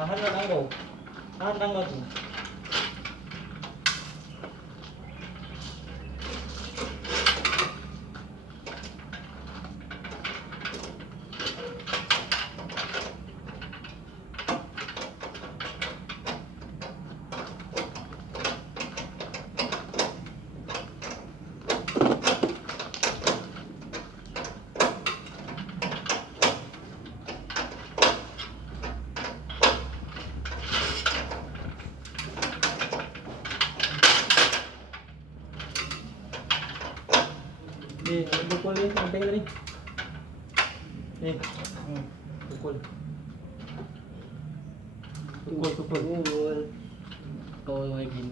Tahan na lang daw. Tahan lang daw. Pukul ni, penting tadi. Nih, pukul. Pukul. Kau lagi gini.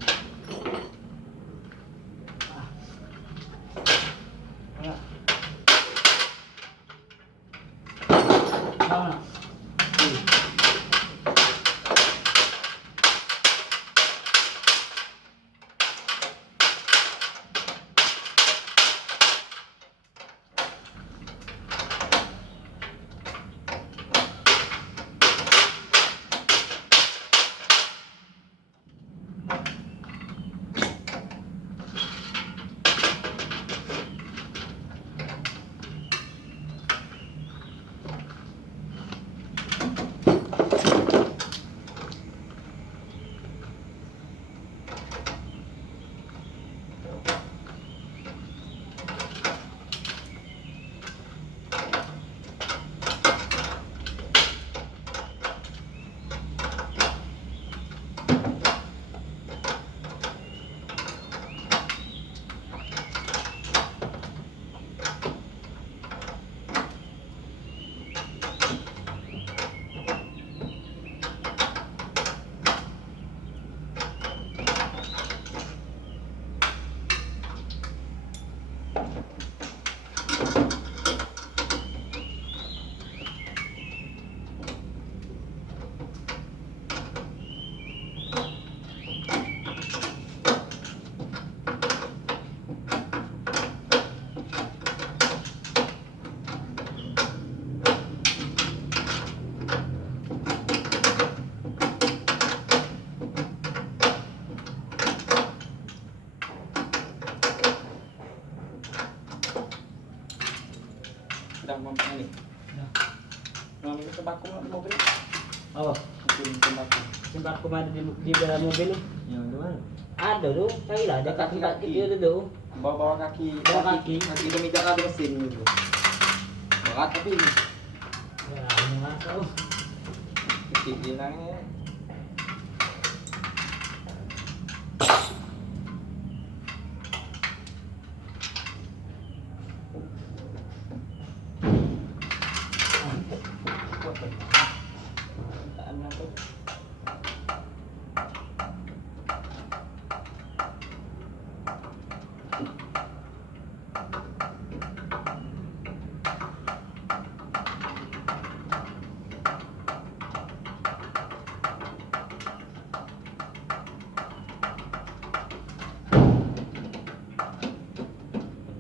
Sedang mampir nih. Ngambil sembako di mobil. Oh, sembako. Sembako ada di dalam mobil. Ya, di mana? Ada tuh, kayaknya ada kaki itu tuh. Bawa kaki demi jaga mesin gitu. Berat tapi ini. Ya, ini masuk. Kecil bilangnya.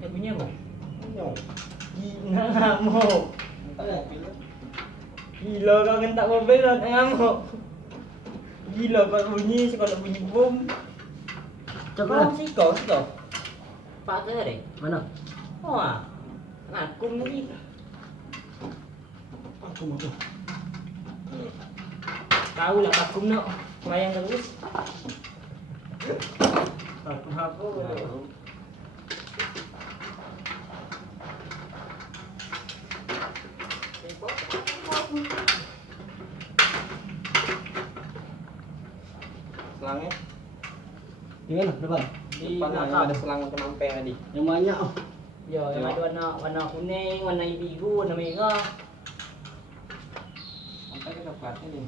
Bunyi apa? Ngamuk. Gila kau ngentak mobil lah ngamuk. Gila kau bunyi sekolah bunyi bom. Coba sih kau. Pak tu deh. Mana? Wah. Aku ni. Aku mau tu. Tahu lah aku nak layang terus. Aku. Selangnya di mana depan? Di depan ada selang macam ampeng tadi. Yang banyak oh. Ya, yang ada warna kuning, warna biru, warna merah. Sampai ke Tepat ini.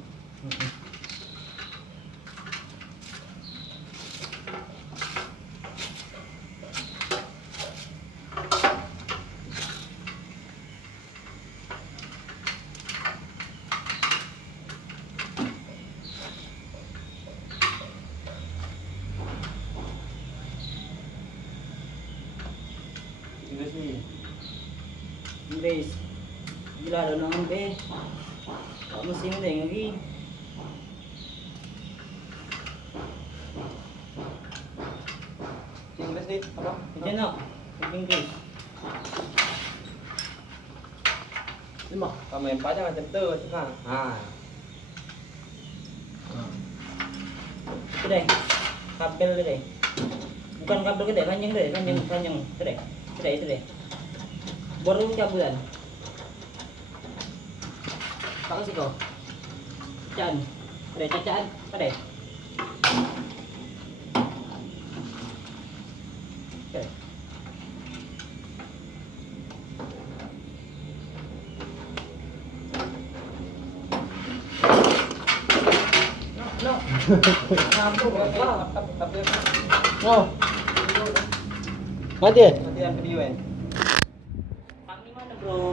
Inggris ni. Inggris. Gila dah nak ambil. Tak mesti mending lagi. Inggris ni apa? Macam nak? Inggris. Lima. Kamu yang panjang macam tu, ha. Ha. Kedai. Kabel kedai. Bukan kabel kedai, panjang kedai, panjang kedai. Kedai itu deh. Baru kabelan. Tak kasi kau. Cacaan. Kedai cacaan, kedai. Okay. No. Ngambuk apa? Tapi No. Mati. Mati yang video. Pang di mana, bro?